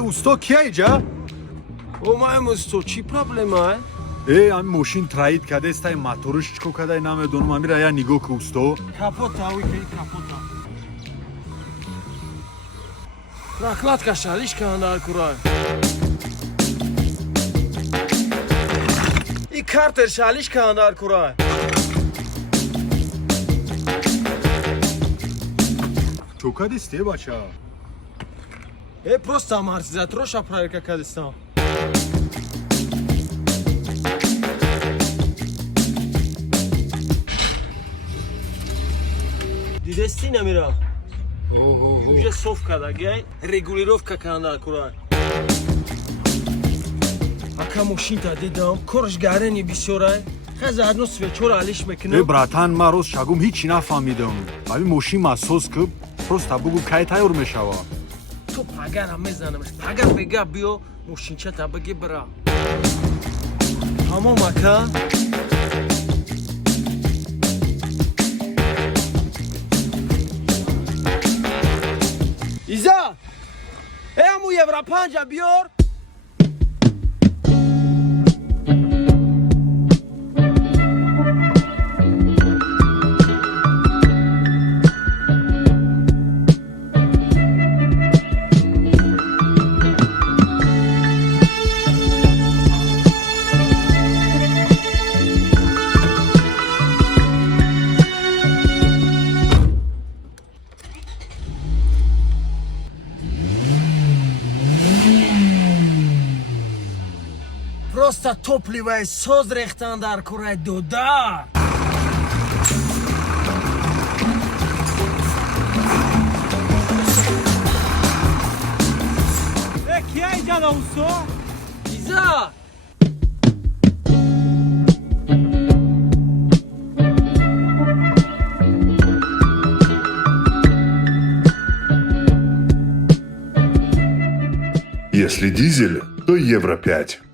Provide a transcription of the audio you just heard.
усто кия иҷа? омаем усто чӣ проблема ами мошин траид кадестай моториш чико кадай намедонам амира я нигоҳ ки усто капота уикаи капота прокладка шалиш каандар курай и картер шалиш каандар курай чо кадисте бача просто амортизаторша проверка кадистам дидести намира уже соф кадагай регулировка каандар курай ака мошинта дидам корш гарани бисёрай хаза одно свечора алиш мекунам братан ман рост шагум ҳичи нафаҳмидам ами мошин масоз ки просто бугу кай тайёр мешава ту пагара мезанамш пагар бегап биё мошинчата баги бира тамом ака иза аму евро панҷа биёр просто топливое соз рехтан дар кураи дода кия иҷада усо иза Если дизель, то евро 5.